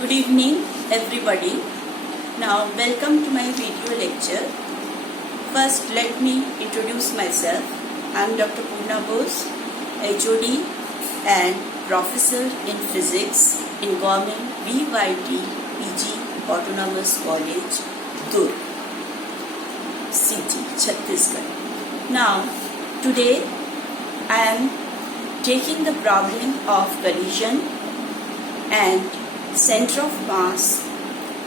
Good evening everybody. Now welcome to my video lecture. First let me introduce myself. I am Dr.Purna, HOD and Professor in Physics in Government VYT PG Autonomous College, Durg, City, Chhattisgarh. Now today I am taking the problem of collision and center of mass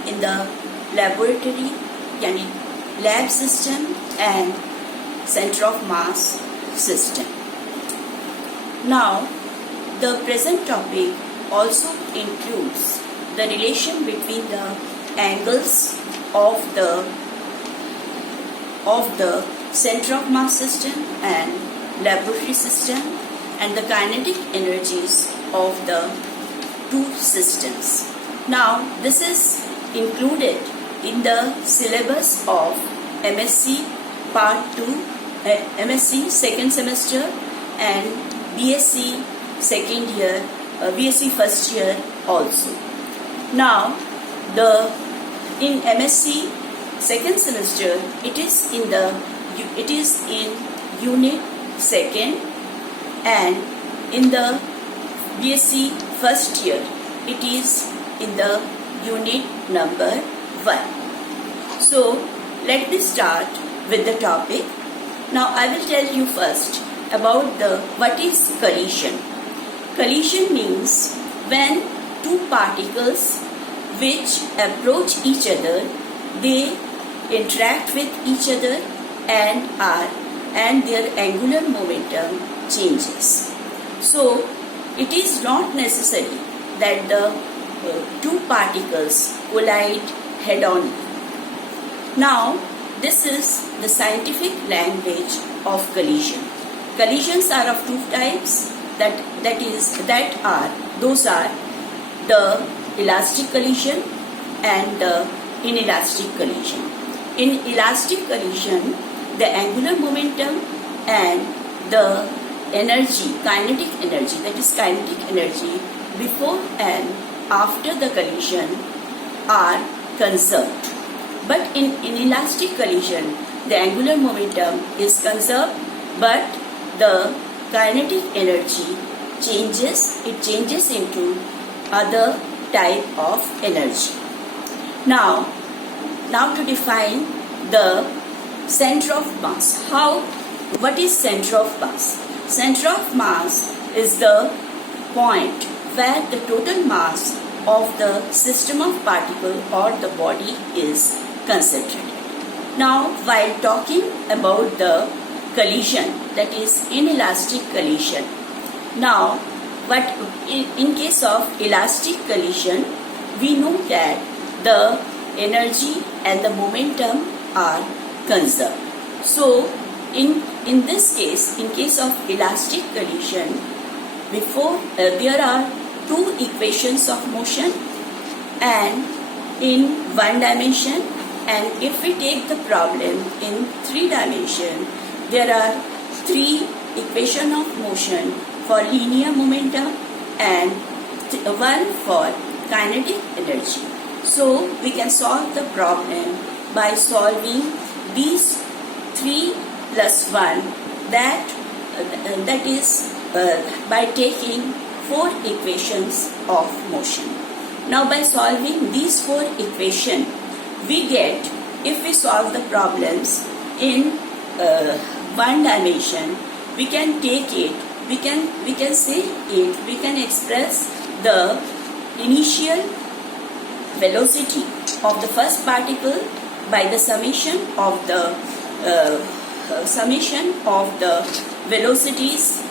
in the laboratory, yani lab system and center of mass system. Now, the present topic also includes the relation between the angles of the center of mass system and laboratory system and the kinetic energies of the two systems. Now, this is included in the syllabus of M.Sc. Part 2, M.Sc. second semester and B.Sc. second year, B.Sc. first year also. Now, in M.Sc. second semester, it is in unit second, and in the B.Sc. first year, it is in the unit number 1. So, let me start with the topic. Now, I will tell you first about what is collision. Collision means when two particles which approach each other, they interact with each other and their angular momentum changes. So, it is not necessary that the two particles collide head-on. Now, this is the scientific language of collision. Collisions are of two types. Those are the elastic collision and the inelastic collision. In elastic collision, the angular momentum and the energy, kinetic energy before and after the collision are conserved. But in inelastic collision, the angular momentum is conserved, but the kinetic energy changes into other type of energy. Now to define the center of mass. What is center of mass? Center of mass is the point where the total mass of the system of particle or the body is concentrated. Now, while talking about the collision, that is inelastic collision. Now, in case of elastic collision, we know that the energy and the momentum are conserved. So, in this case, in case of elastic collision, there are two equations of motion and in one dimension, and if we take the problem in 3 dimension, there are 3 equations of motion for linear momentum and one for kinetic energy. So we can solve the problem by solving these 3 plus 1, that is by taking 4 equations of motion. Now, by solving these 4 equations, we get, if we solve the problems in one dimension, we can take it, we can express the initial velocity of the first particle by the summation of the velocities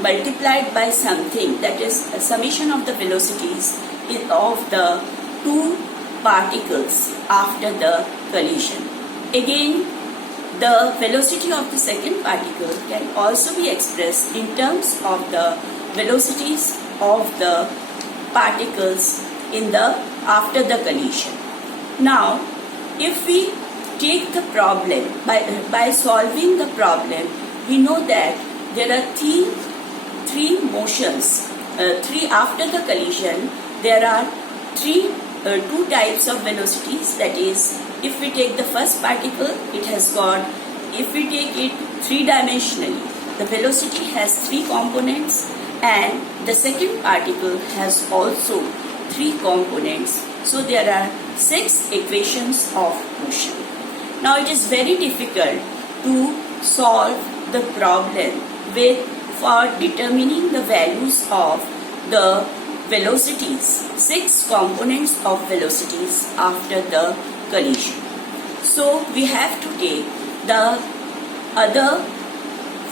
multiplied by something, that is a summation of the velocities of the two particles after the collision. Again, the velocity of the second particle can also be expressed in terms of the velocities of the particles after the collision. Now, if we take the problem, by solving the problem, we know that there are three motions. After the collision, there are two types of velocities. That is, if we take the first particle, it has got, if we take it three-dimensionally, the velocity has three components, and the second particle has also three components. So there are 6 equations of motion. Now it is very difficult to solve the problem for determining the values of the velocities, 6 components of velocities after the collision. So we have to take the other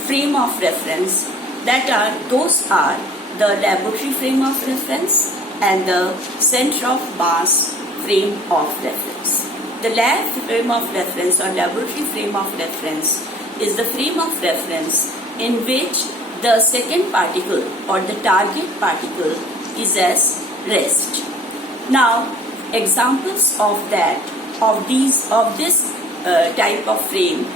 frame of reference, those are the laboratory frame of reference and the center of mass frame of reference. The lab frame of reference or laboratory frame of reference is the frame of reference in which the second particle or the target particle is as rest. Now, examples of this type of frame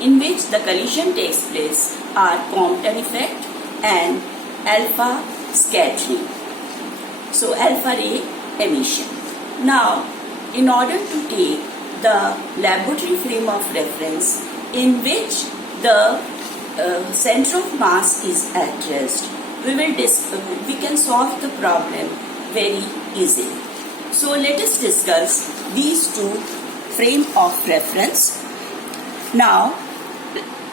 in which the collision takes place are Compton effect and alpha scattering. So, alpha ray emission. Now, in order to take the laboratory frame of reference in which the center of mass is at rest, we can solve the problem very easily. So let us discuss these two frame of reference. Now,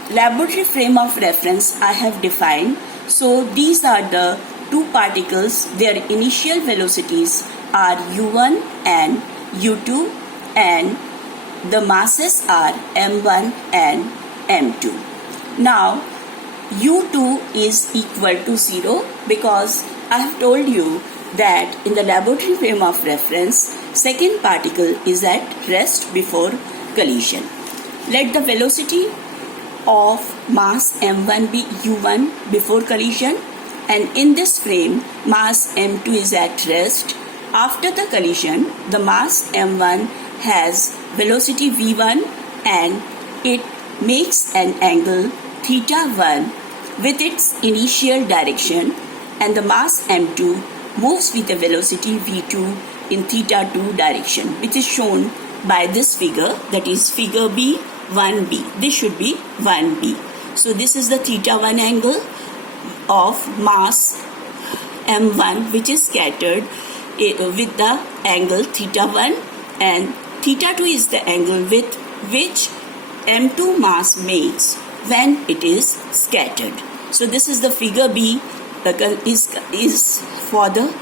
laboratory frame of reference I have defined. So these are the two particles. Their initial velocities are u1 and u2, and the masses are m1 and m2. Now, u2 is equal to 0 because I have told you that in the laboratory frame of reference, second particle is at rest before collision. Let the velocity of mass m1 be u1 before collision, and in this frame, mass m2 is at rest. After the collision, the mass m1 has velocity v1 and it makes an angle θ1 with its initial direction, and the mass m2 moves with the velocity v2 in θ2 direction, which is shown by this figure, that is figure B, 1B. This should be 1B. So this is the θ1 angle of mass m1 which is scattered with the angle θ1, and θ2 is the angle with which m2 mass makes when it is scattered. So this is the figure B is for the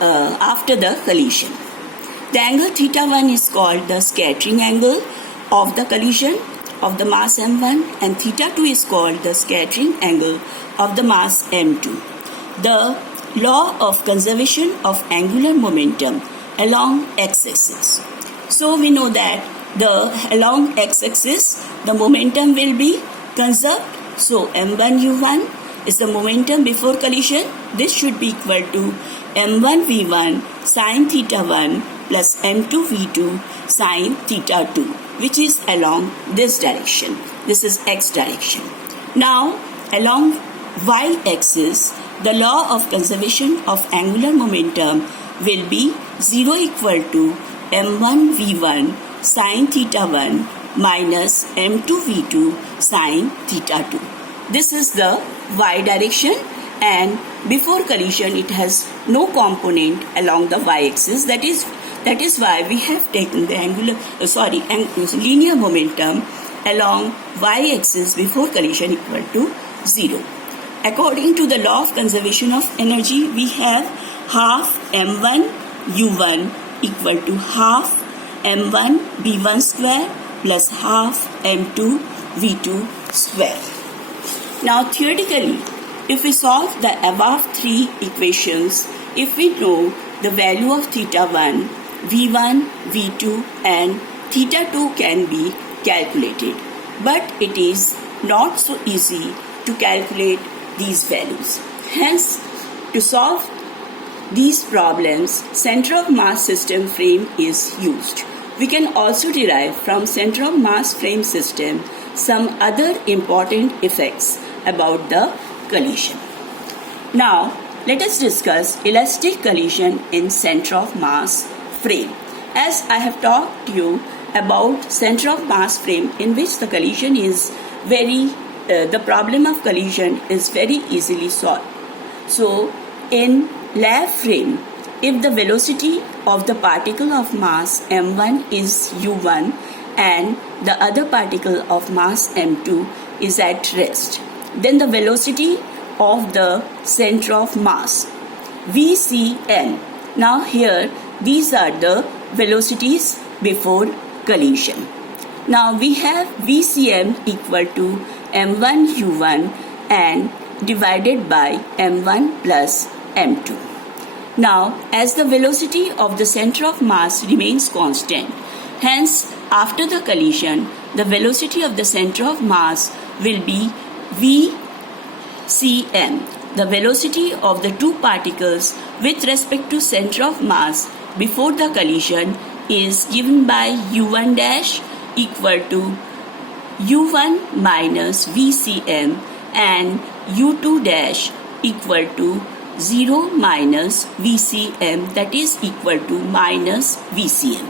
after the collision. The angle θ1 is called the scattering angle of the collision of the mass m1, and θ2 is called the scattering angle of the mass m2. The law of conservation of angular momentum along x-axis. So we know that along x-axis the momentum will be conserved. So m1 u1 is the momentum before collision. This should be equal to m1 v1 sine θ1 plus m2 v2 sine θ2, which is along this direction. This is x direction. Now, along y-axis, the law of conservation of angular momentum will be 0 equal to m1 v1 sine θ1 minus m2 v2 sine θ2. This is the y direction, and before collision it has no component along the y-axis. That is why we have taken the linear momentum along y-axis before collision equal to 0. According to the law of conservation of energy, we have half m1 u1 equal to half m1 b1 square plus half m2 v2 square. Now theoretically, if we solve the above three equations, if we know the value of θ1, v1, v2 and θ2 can be calculated. But it is not so easy to calculate these values. Hence, to solve these problems, center of mass system frame is used. We can also derive from center of mass frame system some other important effects about the collision. Now, let us discuss elastic collision in center of mass frame. As I have talked to you about center of mass frame, in which the collision is the problem of collision is very easily solved. So, in lab frame, if the velocity of the particle of mass m1 is u1 and the other particle of mass m2 is at rest, then the velocity of the center of mass vcm. Now here these are the velocities before collision. Now we have vcm equal to m1 u1 and divided by m1 plus m2. Now, as the velocity of the center of mass remains constant, hence after the collision, the velocity of the center of mass will be vcm. The velocity of the two particles with respect to center of mass before the collision is given by u1 dash equal to u1 minus vcm and u2 dash equal to 0 minus vcm, that is equal to minus vcm.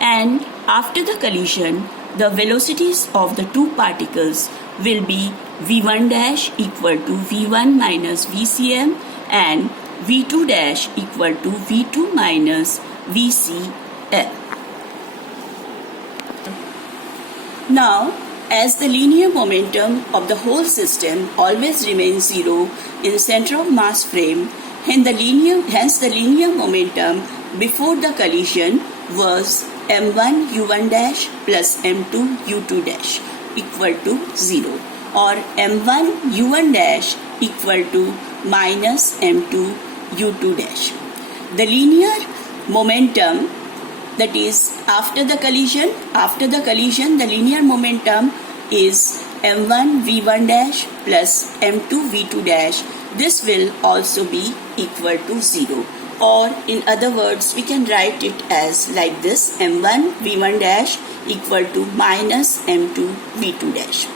And after the collision, the velocities of the two particles will be v1 dash equal to v1 minus vcm and v2 dash equal to v2 minus vcm. Now, as the linear momentum of the whole system always remains zero in center of mass frame, hence the linear momentum before the collision was m1 u1 dash plus m2 u2 dash equal to 0, or m1 u1 dash equal to minus m2 u2 dash. The linear momentum, that is after the collision, the linear momentum is m1 v1 dash plus m2 v2 dash. This will also be equal to 0, or in other words we can write it as like this: m1 v1 dash equal to minus m2 v2 dash.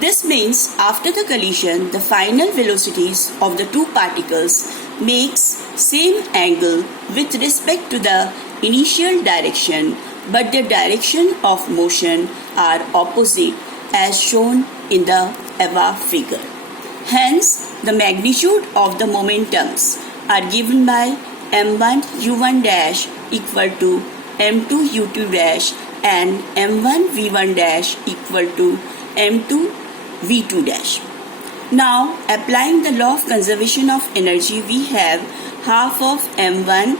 This means after the collision, the final velocities of the two particles makes same angle with respect to the initial direction, but the direction of motion are opposite as shown in the above figure. Hence, the magnitude of the momentums are given by m1 u1 dash equal to m2 u2 dash and m1 v1 dash equal to m2 v2 dash. Now, applying the law of conservation of energy, we have half of m1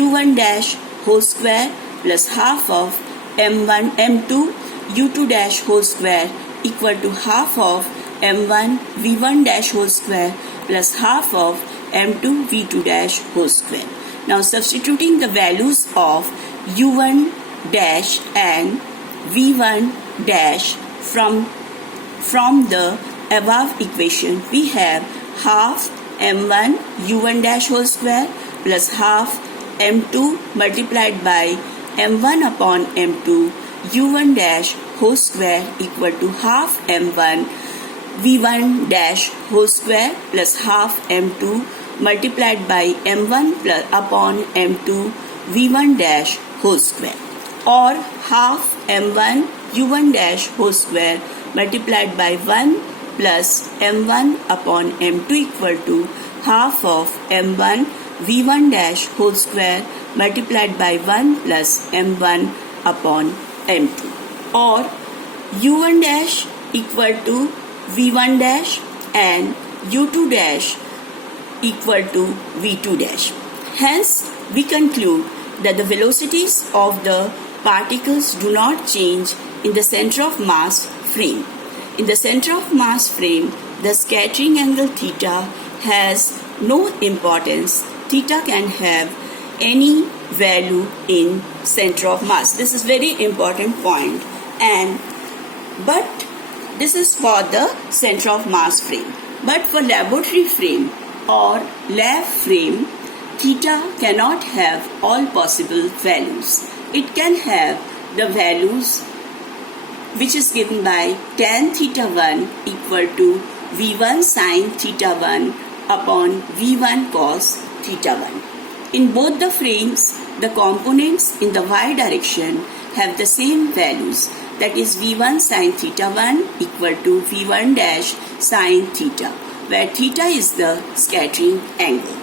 u1 dash whole square plus half of m2 u2 dash whole square equal to half of m1 v1 dash whole square plus half of m2 v2 dash whole square. Now substituting the values of u1 dash and v1 dash from the above equation, we have half m1 u1 dash whole square plus half m2 multiplied by m1 upon m2 u1 dash whole square equal to half m1 v1 dash whole square plus half m2 multiplied by m1 plus upon m2 v1 dash whole square, or half m1 u1 dash whole square multiplied by 1 plus m1 upon m2 equal to half of m1 v1 dash whole square multiplied by 1 plus m1 upon m2, or u1 dash equal to v1 dash and u2 dash equal to v2 dash. Hence, we conclude that the velocities of the particles do not change in the center of mass frame. In the center of mass frame, the scattering angle theta has no importance. Theta can have any value in center of mass. This is very important point, but this is for the center of mass frame. But for laboratory frame or lab frame, theta cannot have all possible values. It can have the values which is given by tan theta 1 equal to v1 sin theta 1 upon V1 cos theta 1. In both the frames, the components in the y direction have the same values, that is V1 sin theta 1 equal to V1 dash sin theta, where theta is the scattering angle.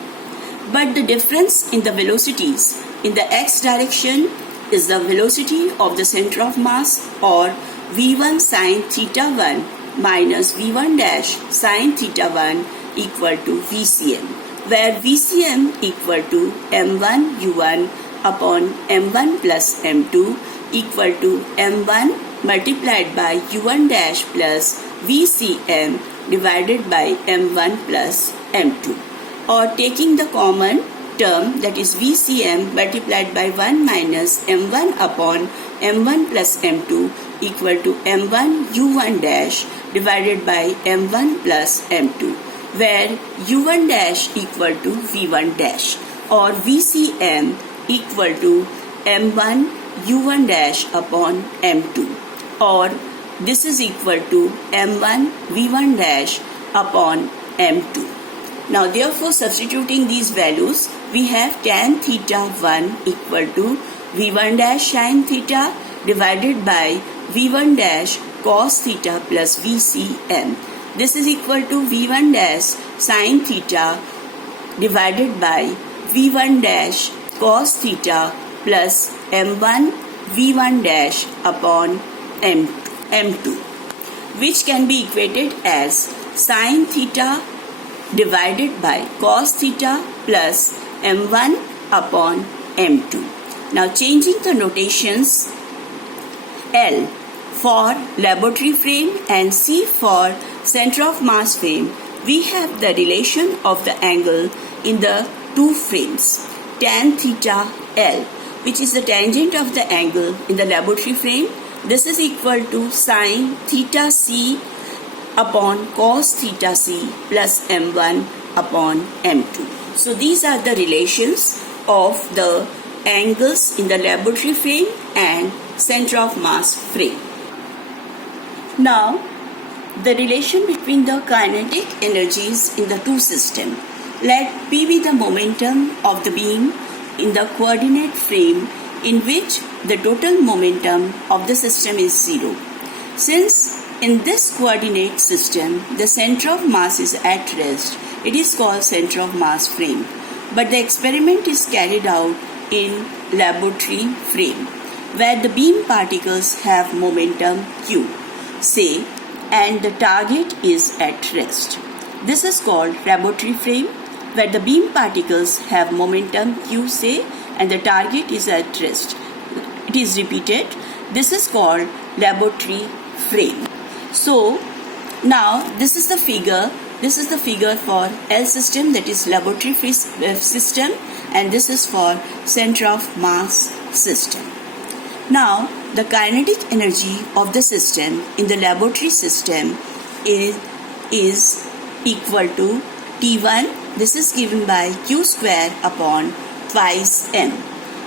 But the difference in the velocities in the x direction is the velocity of the center of mass, or V1 sin theta 1 minus V1 dash sin theta 1 equal to VCM, where VCM equal to M1 U1 upon M1 plus M2 equal to M1 multiplied by U1 dash plus VCM divided by M1 plus M2, or taking the common term, that is VCM multiplied by 1 minus M1 upon M1 plus M2 equal to M1 U1 dash divided by M1 plus M2, where U1 dash equal to V1 dash, or VCM equal to M1 U1 dash upon M2, or this is equal to M1 V1 dash upon M2. Now therefore, substituting these values, we have tan theta 1 equal to V1 dash sin theta divided by V1 dash cos theta plus VCM. This is equal to V1 dash sin theta divided by V1 dash cos theta plus M1 V1 dash upon M2, which can be equated as sin theta divided by cos theta plus M1 upon M2. Now changing the notations, L for laboratory frame and C for center of mass frame, we have the relation of the angle in the two frames. Tan theta L, which is the tangent of the angle in the laboratory frame, this is equal to sin theta C upon cos theta C plus M1 upon M2. So these are the relations of the angles in the laboratory frame and center of mass frame. Now, the relation between the kinetic energies in the two systems. Let P be the momentum of the beam in the coordinate frame in which the total momentum of the system is 0. Since in this coordinate system the center of mass is at rest, it is called center of mass frame. But the experiment is carried out in laboratory frame, where the beam particles have momentum q, say, and the target is at rest. This is called laboratory frame, where the beam particles have momentum q, say, and the target is at rest. It is repeated. This is called laboratory frame. So now this is the figure. This is the figure for L system, that is laboratory free system, and this is for center of mass system. Now the kinetic energy of the system in the laboratory system is equal to T1. This is given by Q square upon twice M.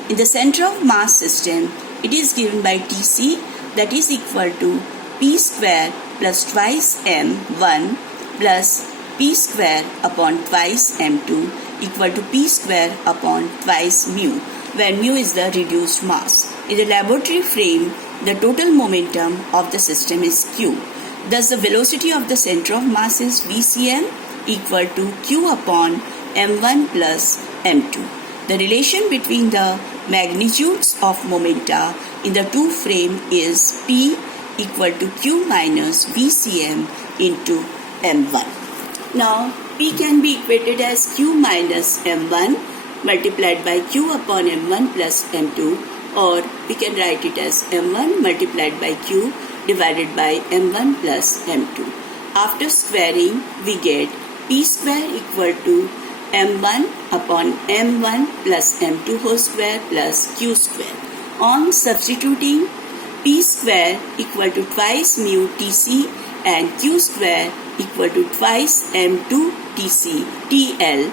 In the center of mass system, it is given by Tc, that is equal to P square plus twice M1 plus P square upon twice M2 equal to P square upon twice mu, where mu is the reduced mass. In the laboratory frame, the total momentum of the system is Q. Thus, the velocity of the center of mass is VCM equal to Q upon M1 plus M2. The relation between the magnitudes of momenta in the two frame is P equal to Q minus VCM into M1. Now, P can be equated as Q minus M1 multiplied by Q upon M1 plus M2, or we can write it as M1 multiplied by Q divided by M1 plus M2. After squaring, we get P square equal to M1 upon M1 plus M2 whole square plus Q square. On substituting P square equal to twice mu Tc and Q square equal to twice M2 Tc TL,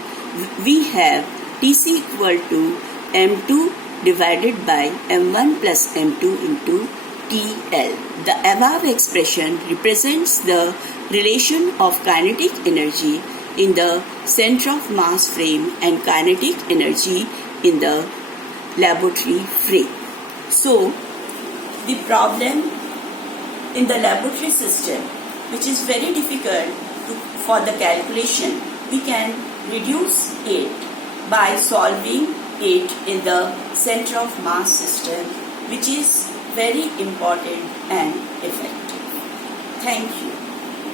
we have Tc equal to M2 divided by M1 plus M2 into TL. The above expression represents the relation of kinetic energy in the center of mass frame and kinetic energy in the laboratory frame. So, the problem in the laboratory system, which is very difficult for the calculation, we can reduce it by solving it in the center of mass system, which is very important and effective. Thank you.